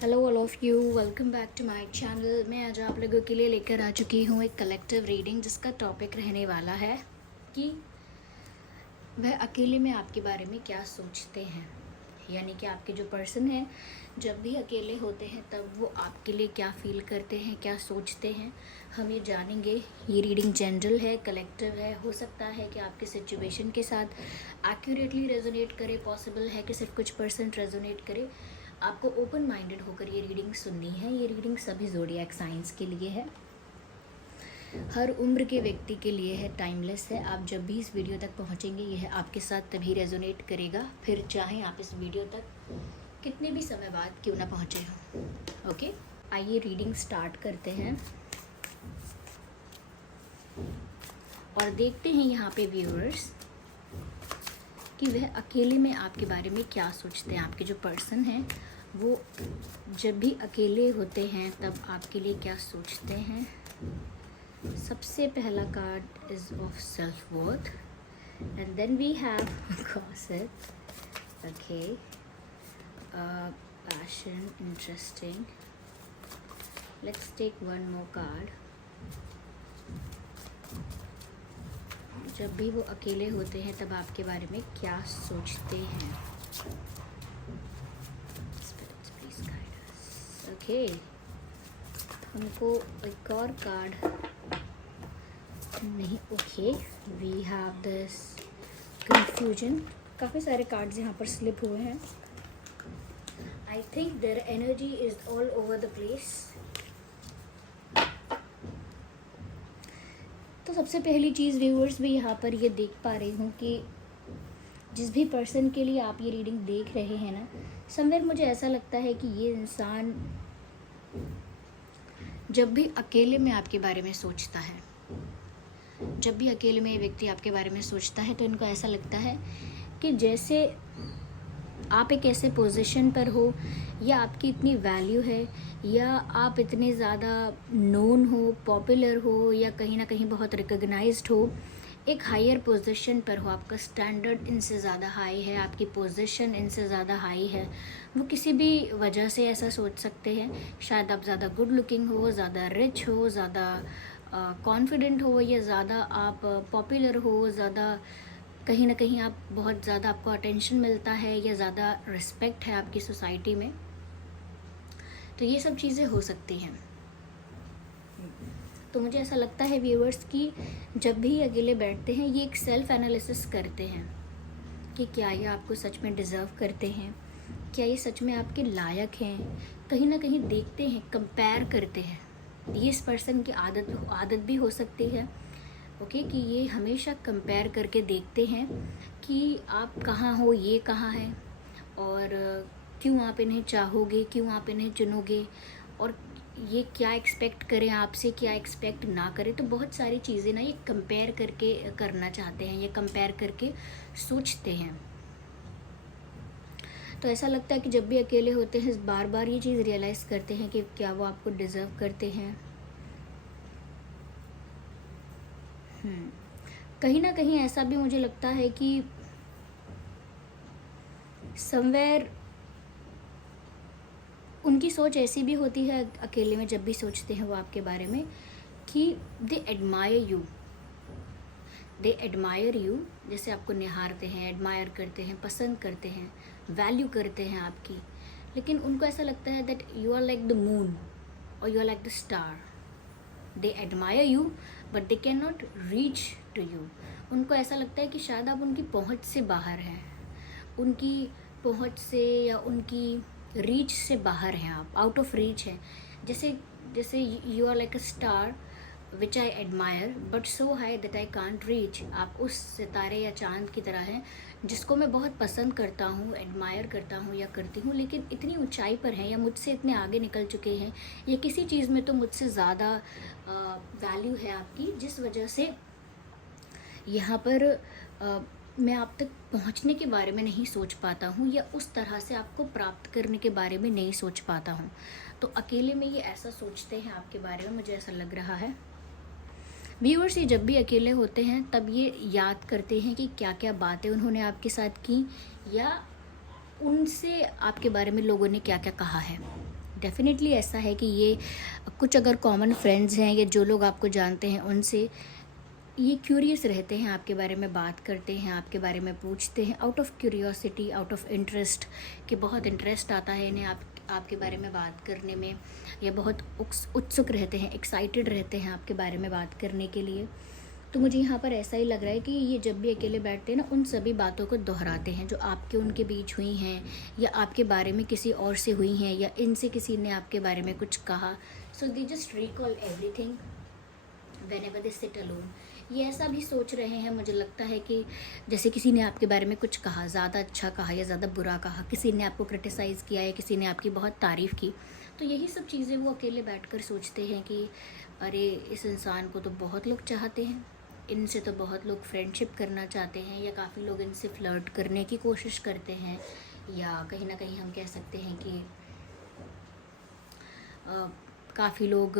Hello all of you, welcome back to my channel. मैं आज आप लोगों के लिए लेकर आ चुकी हूँ एक कलेक्टिव रीडिंग जिसका टॉपिक रहने वाला है कि वह अकेले में आपके बारे में क्या सोचते हैं। यानी कि आपके जो पर्सन हैं जब भी अकेले होते हैं तब वो आपके लिए क्या फ़ील करते हैं, क्या सोचते हैं, हम ये जानेंगे। ये रीडिंग जनरल है, कलेक्टिव है। हो सकता है कि आपके सिचुएशन के साथ एक्यूरेटली रेजोनेट करे, पॉसिबल है कि सिर्फ कुछ % रेजोनेट करे। आपको ओपन माइंडेड होकर ये रीडिंग सुननी है। ये रीडिंग सभी ज़ोडिएक साइंस के लिए है, हर उम्र के व्यक्ति के लिए है, टाइमलेस है। आप जब भी इस वीडियो तक पहुंचेंगे यह आपके साथ तभी रेजोनेट करेगा, फिर चाहे आप इस वीडियो तक कितने भी समय बाद क्यों ना पहुंचे हो। ओके, आइए रीडिंग स्टार्ट करते हैं और देखते हैं यहाँ पे व्यूअर्स कि वह अकेले में आपके बारे में क्या सोचते हैं। आपके जो पर्सन हैं वो जब भी अकेले होते हैं तब आपके लिए क्या सोचते हैं। सबसे पहला card is of self worth and then we have gossip, okay, passion, interesting. Let's take one more card. जब भी वो अकेले होते हैं तब आपके बारे में क्या सोचते हैं। ओके, हमको एक और कार्ड नहीं। Okay, we have this confusion. काफ़ी सारे कार्ड्स यहाँ पर स्लिप हुए हैं। I think their energy is all over the place. तो सबसे पहली चीज़ व्यूअर्स भी यहाँ पर ये देख पा रही हूँ कि जिस भी पर्सन के लिए आप ये रीडिंग देख रहे हैं ना, समवेयर मुझे ऐसा लगता है कि ये इंसान जब भी अकेले में आपके बारे में सोचता है, जब भी अकेले में ये व्यक्ति आपके बारे में सोचता है तो इनको ऐसा लगता है कि जैसे आप एक ऐसे पोजीशन पर हो या आपकी इतनी वैल्यू है या आप इतने ज़्यादा नोन हो, पॉपुलर हो या कहीं ना कहीं बहुत रिकग्नाइज्ड हो, एक हायर पोजीशन पर हो, आपका स्टैंडर्ड इनसे ज़्यादा हाई है, आपकी पोजीशन इनसे ज़्यादा हाई है। वो किसी भी वजह से ऐसा सोच सकते हैं। शायद आप ज़्यादा गुड लुकिंग हो, ज़्यादा रिच हो, ज़्यादा कॉन्फिडेंट हो या ज़्यादा आप पॉपुलर हो, ज़्यादा कहीं ना कहीं आप बहुत ज़्यादा आपको अटेंशन मिलता है या ज़्यादा रिस्पेक्ट है आपकी सोसाइटी में। तो ये सब चीज़ें हो सकती हैं। तो मुझे ऐसा लगता है व्यूअर्स कि जब भी अकेले बैठते हैं ये एक सेल्फ एनालिसिस करते हैं कि क्या ये आपको सच में डिज़र्व करते हैं, क्या ये सच में आपके लायक हैं। कहीं ना कहीं देखते हैं, कंपेयर करते हैं। ये इस पर्सन की आदत भी हो सकती है, ओके, कि ये हमेशा कंपेयर करके देखते हैं कि आप कहाँ हो, ये कहाँ है, और क्यों आप इन्हें चाहोगे, क्यों आप इन्हें चुनोगे, और ये क्या एक्सपेक्ट करें आपसे, क्या एक्सपेक्ट ना करें। तो बहुत सारी चीज़ें ना ये कंपेयर करके करना चाहते हैं, ये कंपेयर करके सोचते हैं। तो ऐसा लगता है कि जब भी अकेले होते हैं बार बार ये चीज़ रियलाइज़ करते हैं कि क्या वो आपको डिज़र्व करते हैं। कहीं ना कहीं ऐसा भी मुझे लगता है कि समवेयर उनकी सोच ऐसी भी होती है अकेले में जब भी सोचते हैं वो आपके बारे में कि दे एडमायर यू, जैसे आपको निहारते हैं, एडमायर करते हैं, पसंद करते हैं, वैल्यू करते हैं आपकी। लेकिन उनको ऐसा लगता है that you are like the moon और you are like the star. They admire you but they can not reach to you. उनको ऐसा लगता है कि शायद आप उनकी पहुंच से बाहर हैं, उनकी पहुंच से या उनकी रीच से बाहर हैं, आप आउट ऑफ रीच हैं। जैसे जैसे you are like a star which I admire but so high that I can't reach. आप उस सितारे या चांद की तरह हैं जिसको मैं बहुत पसंद करता हूँ, एडमायर करता हूँ या करती हूँ, लेकिन इतनी ऊंचाई पर हैं या मुझसे इतने आगे निकल चुके हैं या किसी चीज़ में तो मुझसे ज़्यादा वैल्यू है आपकी, जिस वजह से यहाँ पर मैं आप तक पहुँचने के बारे में नहीं सोच पाता हूँ या उस तरह से आपको प्राप्त करने के बारे में नहीं सोच पाता हूँ। तो अकेले में ये ऐसा सोचते हैं आपके बारे में, मुझे ऐसा लग रहा है। व्यूअर्स, ये जब भी अकेले होते हैं तब ये याद करते हैं कि क्या क्या बातें उन्होंने आपके साथ की या उनसे आपके बारे में लोगों ने क्या क्या कहा है। डेफ़िनेटली ऐसा है कि ये कुछ अगर कॉमन फ्रेंड्स हैं या जो लोग आपको जानते हैं उनसे ये क्यूरियस रहते हैं, आपके बारे में बात करते हैं, आपके बारे में पूछते हैं out of curiosity, out of interest, कि बहुत इंटरेस्ट आता है इन्हें आपके बारे में बात करने में, या बहुत उत्सुक रहते हैं, एक्साइटेड रहते हैं आपके बारे में बात करने के लिए। तो मुझे यहाँ पर ऐसा ही लग रहा है कि ये जब भी अकेले बैठते हैं ना, उन सभी बातों को दोहराते हैं जो आपके उनके बीच हुई हैं, या आपके बारे में किसी और से हुई हैं, या इनसे किसी ने आपके बारे में कुछ कहा। So they just recall everything whenever they sit alone. ये ऐसा भी सोच रहे हैं, मुझे लगता है कि जैसे किसी ने आपके बारे में कुछ कहा, ज़्यादा अच्छा कहा या ज़्यादा बुरा कहा, किसी ने आपको क्रिटिसाइज़ किया या किसी ने आपकी बहुत तारीफ़ की, तो यही सब चीज़ें वो अकेले बैठकर सोचते हैं कि अरे इस इंसान को तो बहुत लोग चाहते हैं, इनसे तो बहुत लोग फ्रेंडशिप करना चाहते हैं, या काफ़ी लोग इनसे फ्लर्ट करने की कोशिश करते हैं, या कहीं ना कहीं हम कह सकते हैं कि काफ़ी लोग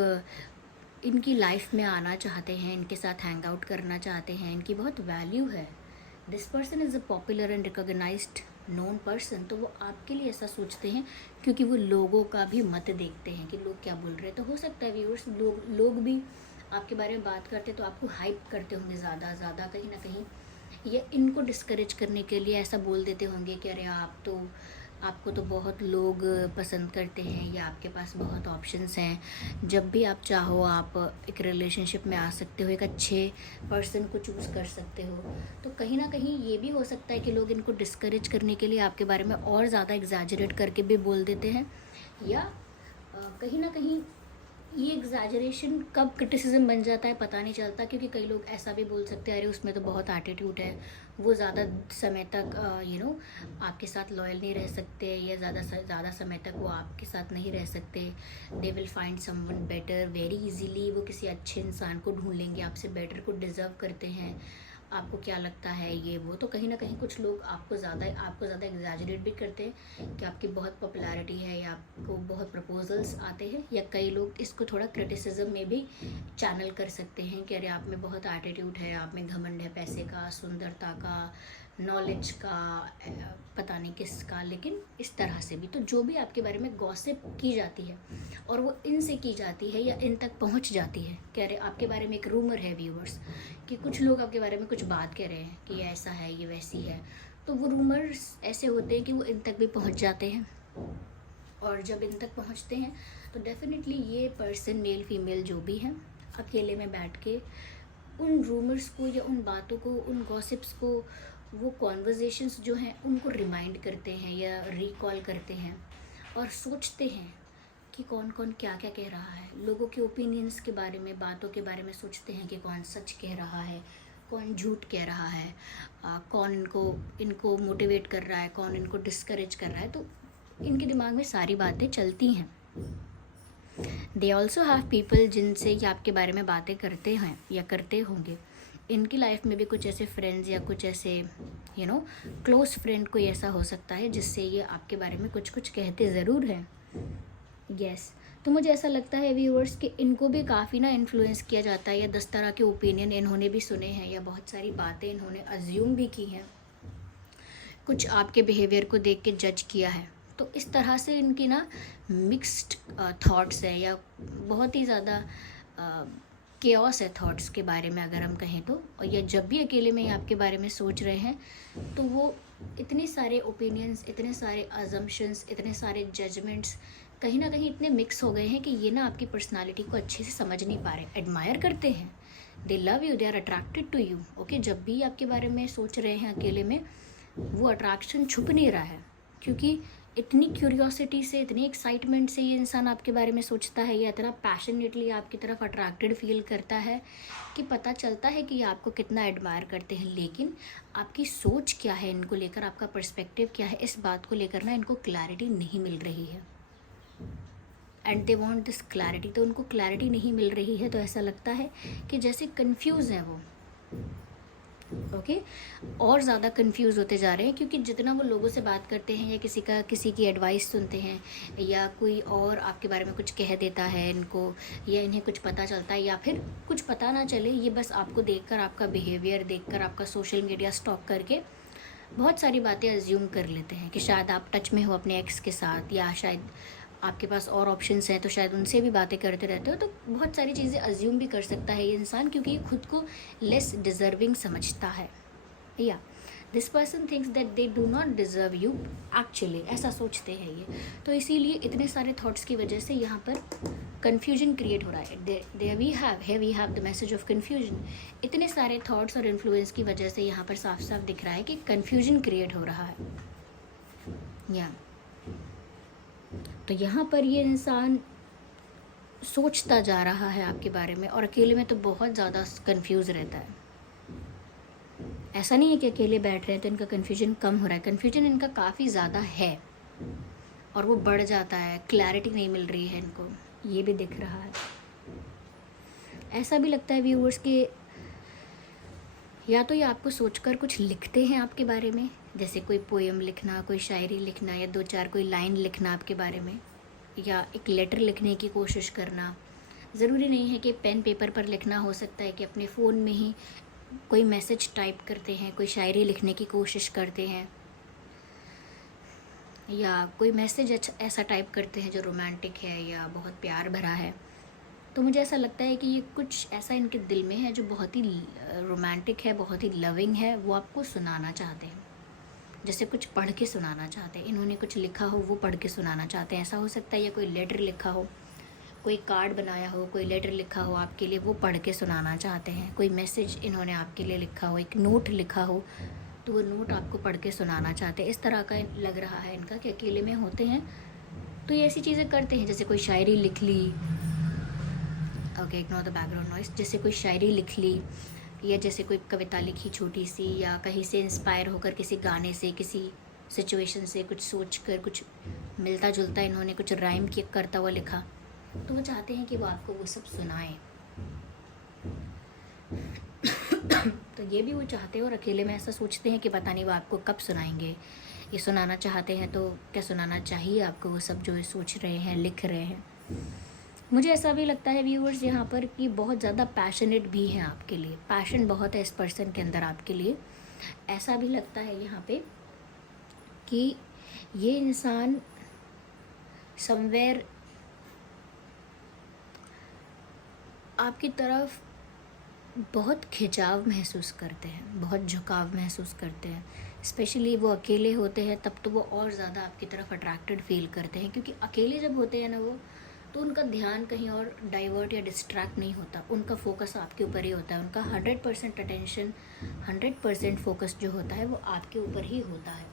इनकी लाइफ में आना चाहते हैं, इनके साथ हैंग आउट करना चाहते हैं, इनकी बहुत वैल्यू है। This person is a popular and recognised known person. तो वो आपके लिए ऐसा सोचते हैं क्योंकि वो लोगों का भी मत देखते हैं कि लोग क्या बोल रहे हैं। तो हो सकता है व्यूअर्स लोग भी आपके बारे में बात करते तो आपको हाइप करते होंगे ज़्यादा कहीं ना कहीं, या इनको डिस्करेज करने के लिए ऐसा बोल देते होंगे कि अरे आपको तो बहुत लोग पसंद करते हैं, या आपके पास बहुत ऑप्शंस हैं, जब भी आप चाहो आप एक रिलेशनशिप में आ सकते हो, एक अच्छे पर्सन को चूज़ कर सकते हो। तो कहीं ना कहीं ये भी हो सकता है कि लोग इनको डिस्करेज करने के लिए आपके बारे में और ज़्यादा एग्जैजरेट करके भी बोल देते हैं, या कहीं ना कहीं ये एग्जैजरेशन कब क्रिटिसिज्म बन जाता है पता नहीं चलता, क्योंकि कई लोग ऐसा भी बोल सकते हैं अरे उसमें तो बहुत एटीट्यूड है, वो ज़्यादा समय तक आपके साथ लॉयल नहीं रह सकते, या ज़्यादा समय तक वो आपके साथ नहीं रह सकते। They will find someone better very easily. वो किसी अच्छे इंसान को ढूंढ लेंगे, आपसे बेटर को डिज़र्व करते हैं। आपको क्या लगता है ये वो, तो कहीं ना कहीं कुछ लोग आपको ज़्यादा एग्जैजरेट भी करते हैं कि आपकी बहुत पॉपुलैरिटी है, या आपको बहुत प्रपोजल्स आते हैं, या कई लोग इसको थोड़ा क्रिटिसिज्म में भी चैनल कर सकते हैं कि अरे आप में बहुत एटीट्यूड है, आप में घमंड है, पैसे का, सुंदरता का, नॉलेज का, पता नहीं किसका, लेकिन इस तरह से भी। तो जो भी आपके बारे में गॉसिप की जाती है और वो इनसे की जाती है या इन तक पहुंच जाती है, कह रहे आपके बारे में एक रूमर है व्यूअर्स कि कुछ लोग आपके बारे में कुछ बात कह रहे हैं कि ये ऐसा है, ये वैसी है, तो वो रूमर्स ऐसे होते हैं कि वो इन तक भी पहुंच जाते हैं। और जब इन तक पहुंचते हैं तो डेफिनेटली ये पर्सन, मेल फीमेल जो भी है, अकेले में बैठ के उन रूमर्स को या उन बातों को, उन गॉसिप्स को, वो कॉन्वर्जेशंस जो हैं उनको रिमाइंड करते हैं या रिकॉल करते हैं, और सोचते हैं कि कौन कौन क्या क्या कह रहा है। लोगों के ओपिनियंस के बारे में, बातों के बारे में सोचते हैं कि कौन सच कह रहा है, कौन झूठ कह रहा है, कौन इनको मोटिवेट कर रहा है, कौन इनको डिस्करेज कर रहा है। तो इनके दिमाग में सारी बातें चलती हैं। दे ऑल्सो हैव पीपल जिनसे ये आपके बारे में बातें करते हैं या करते होंगे। इनकी लाइफ में भी कुछ ऐसे फ्रेंड्स या कुछ ऐसे क्लोज फ्रेंड कोई ऐसा हो सकता है जिससे ये आपके बारे में कुछ कुछ कहते ज़रूर हैं। यस, तो मुझे ऐसा लगता है व्यूअर्स कि इनको भी काफ़ी इन्फ्लुएंस किया जाता है, या 10 तरह के ओपिनियन इन्होंने भी सुने हैं, या बहुत सारी बातें इन्होंने अज्यूम भी की हैं, कुछ आपके बिहेवियर को देख के जज किया है। तो इस तरह से इनकी मिक्स्ड थॉट्स है, या बहुत ही ज़्यादा केओस है थॉट्स के बारे में अगर हम कहें तो। और या जब भी अकेले में आपके बारे में सोच रहे हैं तो वो इतने सारे ओपिनियंस, इतने सारे अजम्पशंस, इतने सारे जजमेंट्स कहीं ना कहीं इतने मिक्स हो गए हैं कि ये आपकी पर्सनालिटी को अच्छे से समझ नहीं पा रहे। एडमायर करते हैं, they love you, they are attracted to you. Okay, जब भी आपके बारे में सोच रहे हैं अकेले में, वो अट्रैक्शन छुप नहीं रहा है, क्योंकि इतनी क्यूरियोसिटी से, इतनी एक्साइटमेंट से ये इंसान आपके बारे में सोचता है, या इतना पैशनेटली आपकी तरफ अट्रैक्टेड फील करता है कि पता चलता है कि ये आपको कितना एडमायर करते हैं। लेकिन आपकी सोच क्या है इनको लेकर, आपका पर्सपेक्टिव क्या है, इस बात को लेकर इनको क्लैरिटी नहीं मिल रही है। And they want this clarity. तो उनको क्लैरिटी नहीं मिल रही है, तो ऐसा लगता है कि जैसे कन्फ्यूज़ है वो। ओके, और ज़्यादा कंफ्यूज होते जा रहे हैं, क्योंकि जितना वो लोगों से बात करते हैं या किसी की एडवाइस सुनते हैं, या कोई और आपके बारे में कुछ कह देता है इनको, या इन्हें कुछ पता चलता है, या फिर कुछ पता ना चले, ये बस आपको देखकर, आपका बिहेवियर देखकर, आपका सोशल मीडिया स्टॉक करके बहुत सारी बातें अज्यूम कर लेते हैं कि शायद आप टच में हो अपने एक्स के साथ, या शायद आपके पास और ऑप्शंस हैं तो शायद उनसे भी बातें करते रहते हो, तो बहुत सारी चीज़ें अज्यूम भी कर सकता है ये इंसान, क्योंकि ये खुद को लेस डिज़र्विंग समझता है। या this person thinks that they do not deserve you, actually ऐसा सोचते हैं ये। तो इसीलिए इतने सारे थॉट्स की वजह से यहाँ पर कन्फ्यूजन क्रिएट हो रहा है। We have the message of confusion. इतने सारे थॉट्स और इन्फ्लुएंस की वजह से यहाँ पर साफ साफ दिख रहा है कि कन्फ्यूजन क्रिएट हो रहा है। या तो यहाँ पर ये इंसान सोचता जा रहा है आपके बारे में, और अकेले में तो बहुत ज़्यादा कंफ्यूज रहता है। ऐसा नहीं है कि अकेले बैठ रहे हैं तो इनका कन्फ्यूजन कम हो रहा है, कन्फ्यूजन इनका काफ़ी ज़्यादा है और वो बढ़ जाता है, क्लैरिटी नहीं मिल रही है इनको, ये भी दिख रहा है। ऐसा भी लगता है व्यूअर्स कि या तो ये आपको सोचकर कुछ लिखते हैं आपके बारे में, जैसे कोई पोएम लिखना, कोई शायरी लिखना, या दो चार कोई लाइन लिखना आपके बारे में, या एक लेटर लिखने की कोशिश करना। ज़रूरी नहीं है कि पेन पेपर पर लिखना, हो सकता है कि अपने फ़ोन में ही कोई मैसेज टाइप करते हैं, कोई शायरी लिखने की कोशिश करते हैं, या कोई मैसेज ऐसा टाइप करते हैं जो रोमांटिक है या बहुत प्यार भरा है। तो मुझे ऐसा लगता है कि ये कुछ ऐसा इनके दिल में है जो बहुत ही रोमांटिक है, बहुत ही लविंग है, वो आपको सुनाना चाहते हैं, जैसे कुछ पढ़ के सुनाना चाहते हैं। इन्होंने कुछ लिखा हो वो पढ़ के सुनाना चाहते हैं, ऐसा हो सकता है। या कोई लेटर लिखा हो, कोई कार्ड बनाया हो, कोई लेटर लिखा हो आपके लिए, वो पढ़ के सुनाना चाहते हैं। कोई मैसेज इन्होंने आपके लिए लिखा हो, एक नोट लिखा हो, तो वो नोट आपको पढ़ के सुनाना चाहते हैं। इस तरह का लग रहा है इनका कि अकेले में होते हैं तो ये ऐसी चीज़ें करते हैं, जैसे कोई शायरी लिख ली। Okay, ignore the background noise. जैसे कोई शायरी लिख ली, या जैसे कोई कविता लिखी छोटी सी, या कहीं से इंस्पायर होकर किसी गाने से, किसी सिचुएशन से कुछ सोच कर, कुछ मिलता जुलता इन्होंने कुछ राइम करता हुआ लिखा, तो वो चाहते हैं कि वो आपको वो सब सुनाएं। तो ये भी वो चाहते हैं, और अकेले में ऐसा सोचते हैं कि पता नहीं वो आपको कब सुनाएंगे। ये सुनाना चाहते हैं तो क्या सुनाना चाहिए आपको वो सब जो ये सोच रहे हैं, लिख रहे हैं। मुझे ऐसा भी लगता है व्यूअर्स यहाँ पर कि बहुत ज़्यादा पैशनेट भी हैं आपके लिए, पैशन बहुत है इस पर्सन के अंदर आपके लिए। ऐसा भी लगता है यहाँ पे कि ये इंसान समवेयर आपकी तरफ बहुत खिंचाव महसूस करते हैं, बहुत झुकाव महसूस करते हैं। स्पेशली वो अकेले होते हैं तब तो वो और ज़्यादा आपकी तरफ अट्रैक्टेड फील करते हैं, क्योंकि अकेले जब होते हैं ना वो, तो उनका ध्यान कहीं और डाइवर्ट या डिस्ट्रैक्ट नहीं होता, उनका फोकस आपके ऊपर ही होता है। उनका 100% अटेंशन, 100% फोकस जो होता है वो आपके ऊपर ही होता है।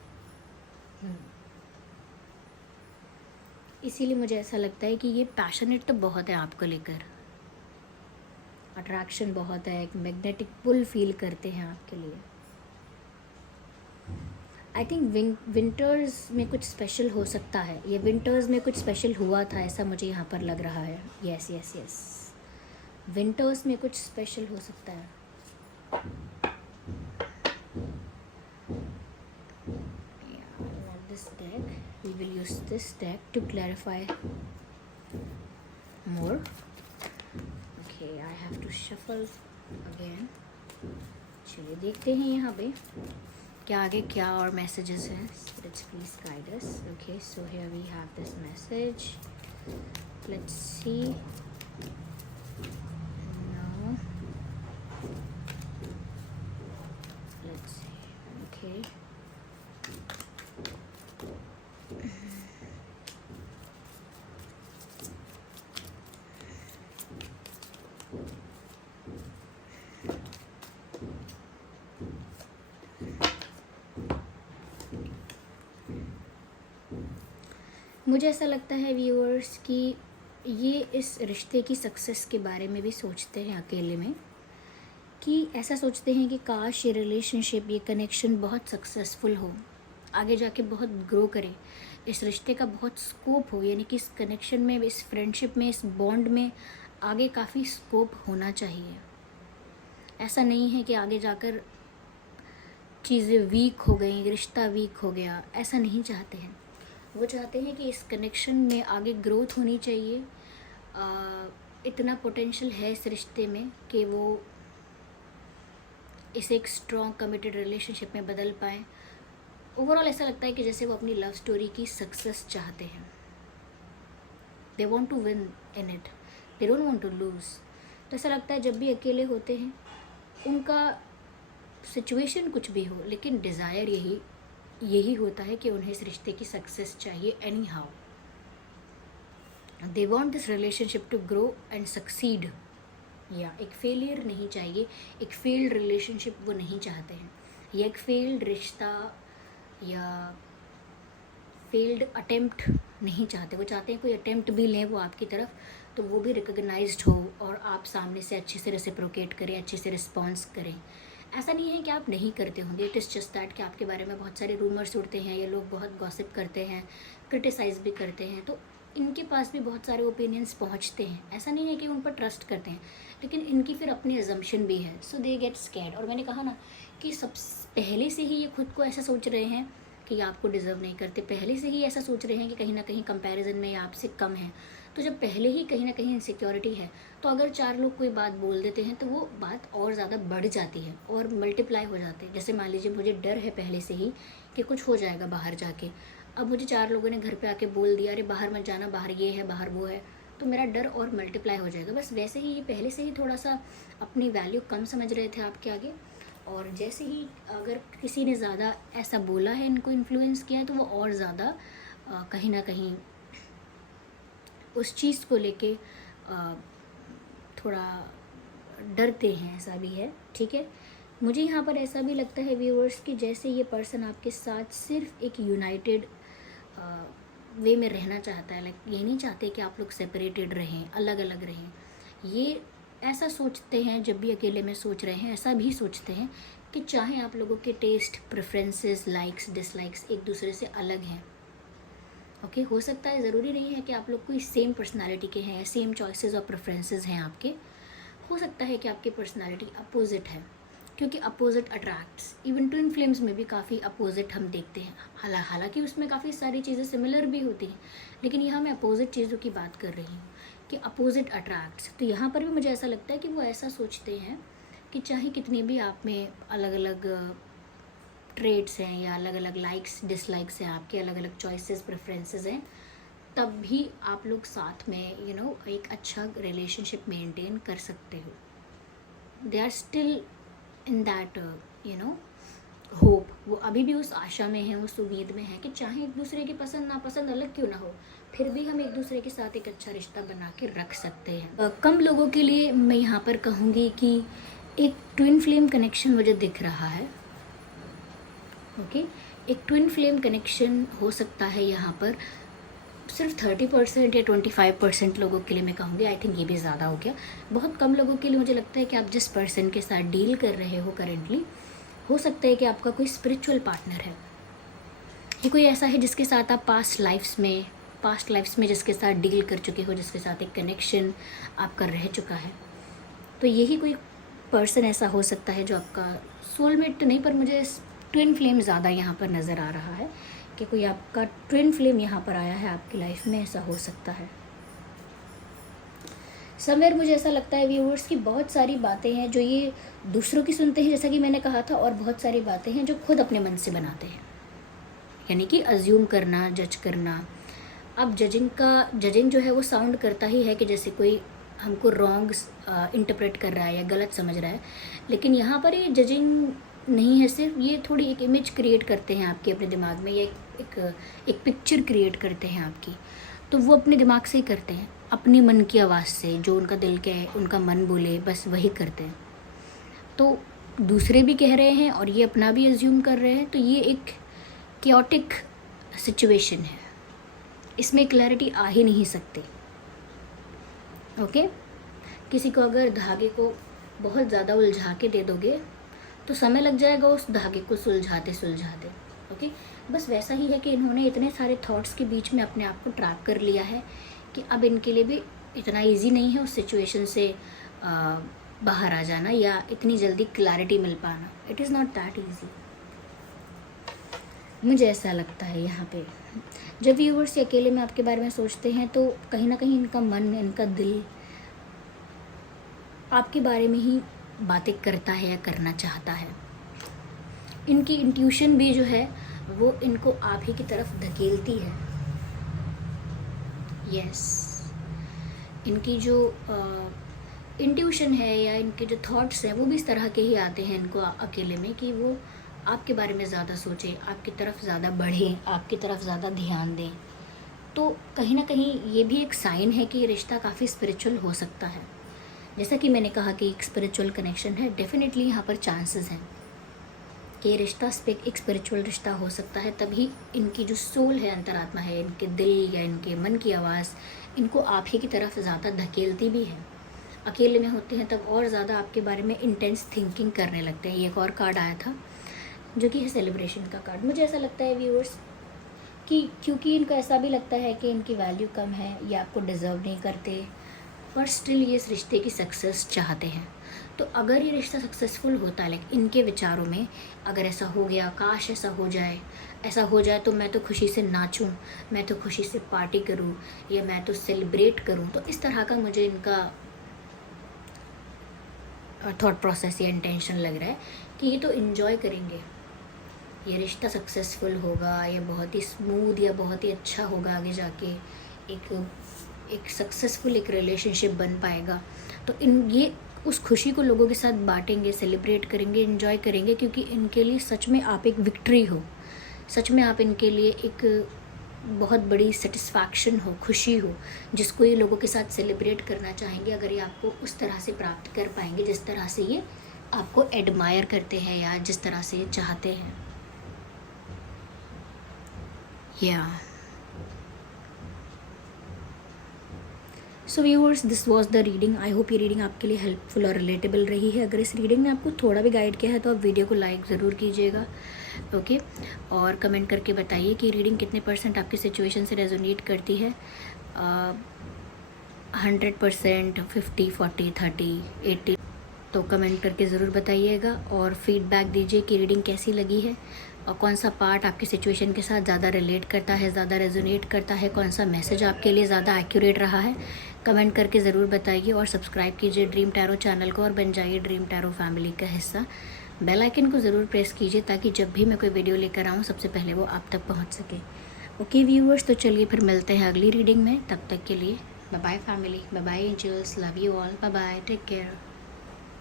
इसीलिए मुझे ऐसा लगता है कि ये पैशनेट तो बहुत है आपको लेकर, अट्रैक्शन बहुत है, एक मैग्नेटिक पुल फील करते हैं आपके लिए। आई थिंक विंटर्स में कुछ स्पेशल हो सकता है, ये विंटर्स में कुछ स्पेशल हुआ था, ऐसा मुझे यहाँ पर लग रहा है। यस यस यस, विंटर्स में कुछ स्पेशल हो सकता है। This deck, we will use this deck to clarify more. Okay, I have to shuffle again. चलिए देखते हैं यहाँ पे क्या आगे क्या और मैसेजेस हैं। Let's please guide us. Okay, so here we have this message. Let's see. No. Let's see. Okay. मुझे ऐसा लगता है व्यूअर्स कि ये इस रिश्ते की सक्सेस के बारे में भी सोचते हैं अकेले में, कि ऐसा सोचते हैं कि काश ये रिलेशनशिप, ये कनेक्शन बहुत सक्सेसफुल हो, आगे जाके बहुत ग्रो करे, इस रिश्ते का बहुत स्कोप हो, यानी कि इस कनेक्शन में, इस फ्रेंडशिप में, इस बॉन्ड में आगे काफ़ी स्कोप होना चाहिए। ऐसा नहीं है कि आगे जाकर चीज़ें वीक हो गई, रिश्ता वीक हो गया, ऐसा नहीं चाहते हैं। वो चाहते हैं कि इस कनेक्शन में आगे ग्रोथ होनी चाहिए। इतना पोटेंशियल है इस रिश्ते में कि वो इसे एक स्ट्रॉन्ग कमिटेड रिलेशनशिप में बदल पाएँ। ओवरऑल ऐसा लगता है कि जैसे वो अपनी लव स्टोरी की सक्सेस चाहते हैं। They want to win in it, they don't want to lose. तो ऐसा लगता है जब भी अकेले होते हैं, उनका सिचुएशन कुछ भी हो, लेकिन डिज़ायर यही होता है कि उन्हें इस रिश्ते की सक्सेस चाहिए anyhow. They want this relationship to grow and succeed. या एक फेलियर नहीं चाहिए, एक फेल्ड रिलेशनशिप वो नहीं चाहते हैं, या एक फेल्ड रिश्ता या फेल्ड अटेम्प्ट नहीं चाहते। वो चाहते हैं कोई अटेम्प्ट भी लें वो आपकी तरफ, तो वो भी रिकॉग्नाइज्ड हो और आप सामने से अच्छे से रेसिप्रोकेट करें, अच्छे से रिस्पॉन्स करें। ऐसा नहीं है कि आप नहीं करते होंगे, इट इज़ जस्ट दैट कि आपके बारे में बहुत सारे रूमर्स उड़ते हैं, ये लोग बहुत गॉसिप करते हैं, क्रिटिसाइज़ भी करते हैं, तो इनके पास भी बहुत सारे ओपिनियंस पहुंचते हैं। ऐसा नहीं है कि उन पर ट्रस्ट करते हैं, लेकिन इनकी फिर अपनी अजम्पशन भी है, सो दे गेट स्कैर्ड। और मैंने कहा ना कि सब पहले से ही ये खुद को ऐसा सोच रहे हैं कि आपको डिज़र्व नहीं करते, पहले से ही ऐसा सोच रहे हैं कि कहीं ना कहीं कंपैरिजन में ये आपसे कम है। तो जब पहले ही कहीं ना कहीं इनसिक्योरिटी है, तो अगर 4 लोग कोई बात बोल देते हैं तो वो बात और ज़्यादा बढ़ जाती है और मल्टीप्लाई हो जाते हैं। जैसे मान लीजिए मुझे डर है पहले से ही कि कुछ हो जाएगा बाहर जाके, अब मुझे 4 लोगों ने घर पे आके बोल दिया अरे बाहर मत जाना, बाहर ये है, बाहर वो है, तो मेरा डर और मल्टीप्लाई हो जाएगा। बस वैसे ही ये पहले से ही थोड़ा सा अपनी वैल्यू कम समझ रहे थे आपके आगे, और जैसे ही अगर किसी ने ज़्यादा ऐसा बोला है, इनको इन्फ्लुएंस किया है, तो वो और ज़्यादा कहीं ना कहीं उस चीज़ को लेके थोड़ा डरते हैं। ऐसा भी है, ठीक है। मुझे यहाँ पर ऐसा भी लगता है व्यूअर्स कि जैसे ये पर्सन आपके साथ सिर्फ एक यूनाइटेड वे में रहना चाहता है, लाइक ये नहीं चाहते कि आप लोग सेपरेटेड रहें, अलग अलग रहें। ये ऐसा सोचते हैं, जब भी अकेले में सोच रहे हैं ऐसा भी सोचते हैं कि चाहे आप लोगों के टेस्ट, प्रेफरेंसेस, लाइक्स, डिसलाइक्स एक दूसरे से अलग हैं, ओके हो सकता है, ज़रूरी नहीं है कि आप लोग कोई सेम पर्सनालिटी के हैं, सेम चॉइसेस और प्रेफरेंसेस हैं आपके। हो सकता है कि आपकी पर्सनालिटी अपोजिट है, क्योंकि opposite attracts. Even twin flames में भी काफ़ी अपोजिट हम देखते हैं, हालांकि उसमें काफ़ी सारी चीज़ें सिमिलर भी होती हैं, लेकिन यहाँ मैं अपोजिट चीज़ों की बात कर रही हूँ कि अपोजिट अट्रैक्ट्स। तो यहाँ पर भी मुझे ऐसा लगता है कि वो ऐसा सोचते हैं कि चाहे कितनी भी आप में अलग अलग ट्रेड्स हैं या अलग अलग लाइक्स डिसलाइक्स हैं, आपके अलग अलग चॉइसेस प्रेफरेंसेस हैं, तब भी आप लोग साथ में एक अच्छा रिलेशनशिप मेंटेन कर सकते हो। They are still in that hope. वो अभी भी उस आशा में है, उस उम्मीद में है कि चाहे एक दूसरे की पसंद नापसंद अलग क्यों ना हो, फिर भी हम एक दूसरे के साथ एक अच्छा रिश्ता बना के रख सकते हैं। कम लोगों के लिए मैं यहाँ पर कहूँगी कि एक ट्विन फ्लेम कनेक्शन मुझे दिख रहा है, ओके एक ट्विन फ्लेम कनेक्शन हो सकता है यहाँ पर सिर्फ 30% या 25% लोगों के लिए मैं कहूँगी। आई थिंक ये भी ज़्यादा हो गया। बहुत कम लोगों के लिए मुझे लगता है कि आप जिस पर्सन के साथ डील कर रहे हो करेंटली, हो सकता है कि आपका कोई स्पिरिचुअल पार्टनर है, ये कोई ऐसा है जिसके साथ आप पास्ट लाइफ्स में जिसके साथ डील कर चुके हो, जिसके साथ एक कनेक्शन आपका रह चुका है। तो यही कोई पर्सन ऐसा हो सकता है जो आपका सोलमेट तो नहीं, पर मुझे ट्विन फ्लेम ज़्यादा यहाँ पर नज़र आ रहा है कि कोई आपका ट्विन फ्लेम यहाँ पर आया है आपकी लाइफ में, ऐसा हो सकता है। समवेयर मुझे ऐसा लगता है व्यूअर्स की बहुत सारी बातें हैं जो ये दूसरों की सुनते हैं, जैसा कि मैंने कहा था, और बहुत सारी बातें हैं जो खुद अपने मन से बनाते हैं, यानी कि अज्यूम करना, जज करना। अब जजिंग जो है वो साउंड करता ही है कि जैसे कोई हमको रॉन्ग इंटरप्रेट कर रहा है या गलत समझ रहा है, लेकिन यहाँ पर ये जजिंग नहीं है, सिर्फ ये थोड़ी एक इमेज क्रिएट करते हैं आपके अपने दिमाग में, या एक पिक्चर क्रिएट करते हैं आपकी। तो वो अपने दिमाग से ही करते हैं, अपनी मन की आवाज़ से, जो उनका दिल कहे, उनका मन बोले, बस वही करते हैं। तो दूसरे भी कह रहे हैं और ये अपना भी एज्यूम कर रहे हैं, तो ये एक क्योटिक सिचुएशन है, इसमें क्लैरिटी आ ही नहीं सकती, ओके। किसी को अगर धागे को बहुत ज़्यादा उलझा के दे दोगे तो समय लग जाएगा उस धागे को सुलझाते, ओके। बस वैसा ही है कि इन्होंने इतने सारे थॉट्स के बीच में अपने आप को ट्रैप कर लिया है कि अब इनके लिए भी इतना इजी नहीं है उस सिचुएशन से बाहर आ जाना या इतनी जल्दी क्लैरिटी मिल पाना। It is not that easy, मुझे ऐसा लगता है। यहाँ पे जब व्यूअर्स अकेले में आपके बारे में सोचते हैं तो कहीं ना कहीं इनका मन, इनका दिल आपके बारे में ही बातें करता है या करना चाहता है। इनकी इंट्यूशन भी जो है वो इनको आप ही की तरफ धकेलती है। यस, इनकी जो इंट्यूशन है या इनके जो थॉट्स हैं वो भी इस तरह के ही आते हैं इनको अकेले में, कि वो आपके बारे में ज़्यादा सोचें, आपकी तरफ ज़्यादा बढ़ें, आपकी तरफ ज़्यादा ध्यान दें। तो कहीं ना कहीं ये भी एक साइन है कि ये रिश्ता काफ़ी स्पिरिचुअल हो सकता है। जैसा कि मैंने कहा कि एक स्पिरिचुअल कनेक्शन है, डेफिनेटली यहाँ पर चांसेस हैं कि ये रिश्ता एक स्पिरिचुअल रिश्ता हो सकता है। तभी इनकी जो सोल है, अंतरात्मा है, इनके दिल या इनके मन की आवाज़ इनको आप ही की तरफ ज़्यादा धकेलती भी है। अकेले में होते हैं तब और ज़्यादा आपके बारे में इंटेंस थिंकिंग करने लगते हैं। ये एक और कार्ड आया था जो कि है सेलिब्रेशन का कार्ड। मुझे ऐसा लगता है व्यूअर्स कि क्योंकि इनको ऐसा भी लगता है कि इनकी वैल्यू कम है, ये आपको डिज़र्व नहीं करते, पर स्टिल ये इस रिश्ते की सक्सेस चाहते हैं। तो अगर ये रिश्ता सक्सेसफुल होता है, लाइक इनके विचारों में अगर ऐसा हो गया, काश ऐसा हो जाए तो मैं तो खुशी से नाचूं, मैं तो खुशी से पार्टी करूं, या मैं तो सेलिब्रेट करूं, तो इस तरह का मुझे इनका थॉट प्रोसेस या इंटेंशन लग रहा है कि ये तो इन्जॉय करेंगे, ये रिश्ता सक्सेसफुल होगा, ये बहुत ही स्मूथ या बहुत ही अच्छा होगा, आगे जाके एक सक्सेसफुल एक रिलेशनशिप बन पाएगा। तो ये उस खुशी को लोगों के साथ बांटेंगे, सेलिब्रेट करेंगे, एंजॉय करेंगे, क्योंकि इनके लिए सच में आप एक विक्ट्री हो, सच में आप इनके लिए एक बहुत बड़ी सेटिस्फैक्शन हो, खुशी हो, जिसको ये लोगों के साथ सेलिब्रेट करना चाहेंगे अगर ये आपको उस तरह से प्राप्त कर पाएंगे जिस तरह से ये आपको एडमायर करते हैं या जिस तरह से ये चाहते हैं। या so viewers, this was the reading. I hope ये रीडिंग आपके लिए हेल्पफुल और रिलेटेबल रही है। अगर इस रीडिंग ने आपको थोड़ा भी गाइड किया है तो आप वीडियो को लाइक ज़रूर कीजिएगा, ओके? और कमेंट करके बताइए कि रीडिंग कितने % आपकी सिचुएशन से रेजोनेट करती है। 100%, 50, 40, 30, 80, तो कमेंट करके ज़रूर बताइएगा और फीडबैक दीजिए कि रीडिंग कैसी लगी है और कौन सा पार्ट आपकी सिचुएशन के साथ ज़्यादा रिलेट करता है, ज़्यादा रेजोनेट करता है, कौन सा मैसेज आपके लिए ज़्यादा एक्यूरेट रहा है। कमेंट करके ज़रूर बताइए और सब्सक्राइब कीजिए ड्रीम टैरो चैनल को और बन जाइए ड्रीम टैरो फैमिली का हिस्सा। बेल आइकन को ज़रूर प्रेस कीजिए ताकि जब भी मैं कोई वीडियो लेकर आऊँ सबसे पहले वो आप तक पहुँच सके। ओके व्यूअर्स, तो चलिए फिर मिलते हैं अगली रीडिंग में। तब तक के लिए bye bye family, bye bye angels, love you all, bye bye, take care.